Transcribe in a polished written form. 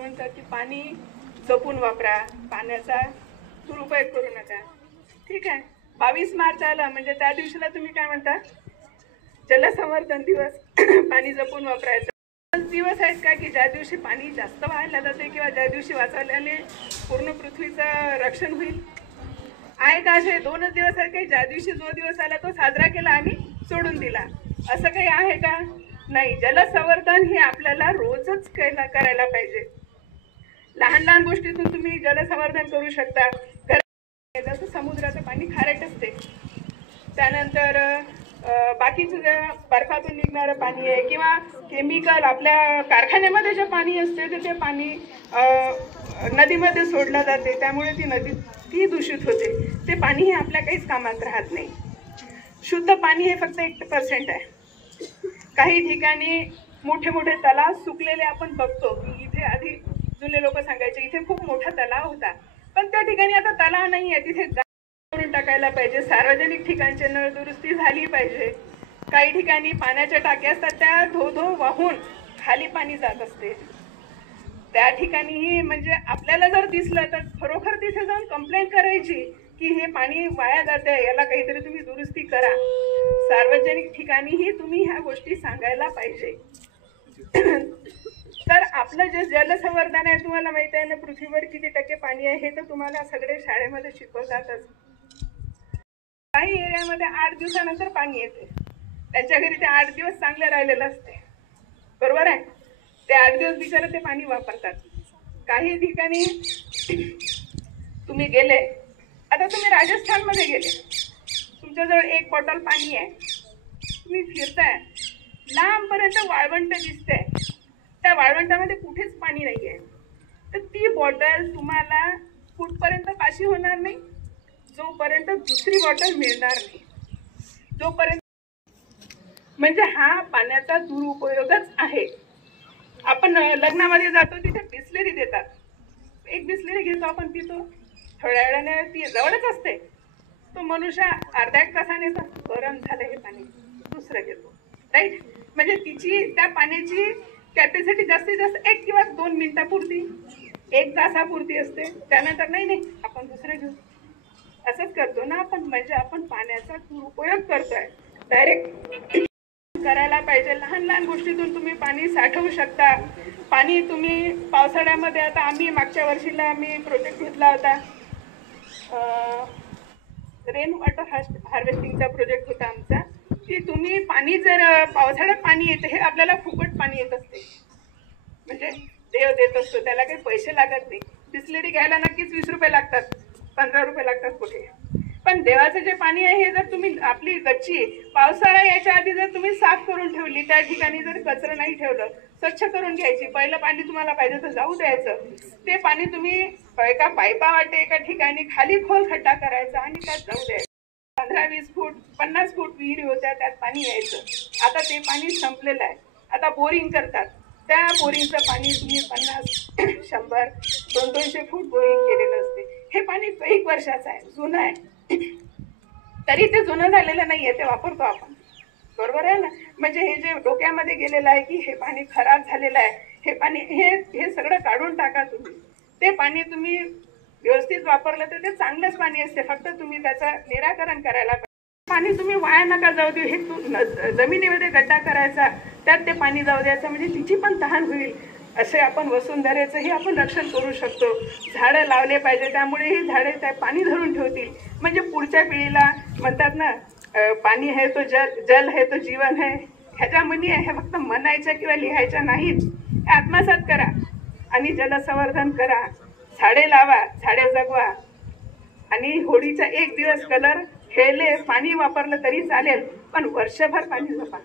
म्हणतात की पाणी जपून वापरा, पाण्याचा दुरुपयोग करू नका. ठीक आहे, 22 मार्च आला म्हणजे त्या दिवशीला तुम्ही काय म्हणता, जलसंवर्धन दिवस. पाणी जपून वापरायचं दिवस आहेत का की ज्या दिवशी पाणी जास्त वाहायला जाते किंवा ज्या दिवशी वाचवल्याने पूर्ण पृथ्वीचं रक्षण होईल? आहे का असे 2च दिवस आहेत की ज्या दिवशी जो दिवस आला तो साजरा केला आणि सोडून दिला? असं काही आहे का? नाही. जलसंवर्धन हे आपल्याला रोजच करायला पाहिजे. लहान लहान गोष्टीतून तुम्ही जलसंवर्धन करू शकता. जसं समुद्राचं पाणी खारट असते, त्यानंतर बाकीचं बर्फातून निघणारं पाणी आहे किंवा केमिकल आपल्या कारखान्यामध्ये जे पाणी असते ते पाणी नदीमध्ये सोडलं जाते, त्यामुळे ती नदी ती दूषित होते. ते पाणी हे आपल्या काहीच कामात राहत नाही. शुद्ध पाणी हे फक्त 1% आहे. काही ठिकाणी मोठे मोठे तलाव सुकलेले आपण बघतो की इथे आधी जुने लोक सांगायचे इथे खूप मोठा तलाव होता, पण त्या ठिकाणी आता तलाव नाही आहे. तिथे करून टाकायला पाहिजे. सार्वजनिक ठिकाणची नळ दुरुस्ती झाली पाहिजे. काही ठिकाणी पाण्याच्या टाक्या असतात त्या धो वाहून खाली पाणी जात असते. त्या ठिकाणीही म्हणजे आपल्याला जर दिसलं तर खरोखर तिथे जाऊन कंप्लेंट करायची की हे पाणी वाया जाते, याला काहीतरी तुम्ही दुरुस्ती करा. सार्वजनिक ठिकाणीही तुम्ही ह्या गोष्टी सांगायला पाहिजे. तर आपलं जे जलसंवर्धन आहे, तुम्हाला माहिती आहे ना पृथ्वीवर किती टक्के पाणी आहे, हे तर तुम्हाला सगळे शाळेमध्ये शिकवतातच. काही एरियामध्ये 8 दिवसानंतर पाणी येते. त्यांच्या घरी ते 8 दिवस चांगले राहिलेलं असते, बरोबर आहे. ते 8 दिवस बिचारे ते पाणी वापरतात. काही ठिकाणी तुम्ही गेले, आता तुम्ही राजस्थानमध्ये गेले, तुमच्याजवळ 1 बॉटल पाणी आहे, तुम्ही फिरताय, लांबपर्यंत वाळवंट दिसते, त्या वाळवंटामध्ये कुठेच पाणी नाही आहे, तर ती बॉटल तुम्हाला कुठपर्यंत पाशी होणार नाही, जोपर्यंत दुसरी बॉटल मिळणार नाही, जोपर्यंत. म्हणजे हा पाण्याचा दुरुपयोगच आहे. आपण लग्नामध्ये जातो तिथे बिस्लेरी देतात, 1 बिस्लेरी घेतो आपण, पितो, थोड्या वेळाने ती जवळच असते, तो मनुष्य अर्ध्या 1 तासाने गरम झालं हे पाणी, दुसरं घेतो, राईट. म्हणजे तिची त्या पाण्याची कॅपॅसिटी जास्तीत जास्त 1 किंवा 2 मिनिटापुरती, 1 तासापुरती असते, त्यानंतर नाही आपण दुसरं घेऊ. असंच करतो ना आपण. म्हणजे आपण पाण्याचा दुरुपयोग करतोय. डायरेक्ट करायला पाहिजे. लहान लहान गोष्टीतून तुम्ही पाणी साठवू शकता. पाणी तुम्ही पावसाळ्यामध्ये, आता आम्ही मागच्या वर्षीला आम्ही प्रोजेक्ट घेतला होता, रेन वॉटर हार्वेस्टिंगचा प्रोजेक्ट होता आमचा, की तुम्ही पाणी जर पावसाळ्यात पाणी येते, हे आपल्याला फुकट पाणी येत असते, म्हणजे देव देत असतो, त्याला काही पैसे लागत नाही. बिस्लेरी घ्यायला नक्कीच 20 रुपये लागतात, 15 रुपये लागतात कुठे. पण देवाचं जे पाणी आहे हे जर तुम्ही आपली गच्ची पावसाळा यायच्या आधी जर तुम्ही साफ करून ठेवली, त्या ठिकाणी जर कचरा नाही ठेवलं, स्वच्छ करून घ्यायची, पहिलं पाणी तुम्हाला पाहिजे तर जाऊ द्यायचं, ते पाणी तुम्ही एका पाईपा वाटे एका ठिकाणी खाली खोल खड्डा करायचा आणि त्यात जाऊ द्यायचं. 15-20 फूट 50 फूट विहिरी होत्या, त्यात पाणी यायचं. आता ते पाणी संपलेलं आहे. आता बोरिंग करतात, त्या बोरिंगचं पाणी तुम्ही 50, 100, 200 फूट बोरिंग केलेलं असते. हे पाणी 1 वर्षाचं आहे, जुनं आहे, तरी ते जुनं झालेलं नाही आहे, ते वापरतो आपण, बरोबर आहे ना. म्हणजे हे जे डोक्यामध्ये गेलेलं आहे की हे पाणी खराब झालेलं आहे, हे पाणी हे सगळं काढून टाका तुम्ही. ते पाणी तुम्ही व्यवस्थित वापरलं तर ते चांगलंच पाणी असते, फक्त तुम्ही त्याचं निराकरण करायला पाहिजे. पाणी तुम्ही वाया नका जाऊ देऊ. हे जमिनीमध्ये गड्डा करायचा, त्यात ते पाणी जाऊ द्यायचं, म्हणजे तिची पण तहान होईल. असे आपण वसुंधरेचंही आपण रक्षण करू शकतो. झाडं लावले पाहिजे, त्यामुळे ही झाडे त्या पाणी धरून ठेवतील. म्हणजे पुढच्या पिढीला म्हणतात ना, पाणी है तो जल है तो जीवन है, ह्याच्या म्हणी आहे, फक्त म्हणायच्या किंवा लिहायच्या नाहीत, हे आत्मसात करा आणि जलसंवर्धन करा. झाडे लावा, झाडे जगवा. आणि होळीचा 1 दिवस कलर खेळले, पाणी वापरलं तरी चालेल, पण वर्षभर पाणी जपा.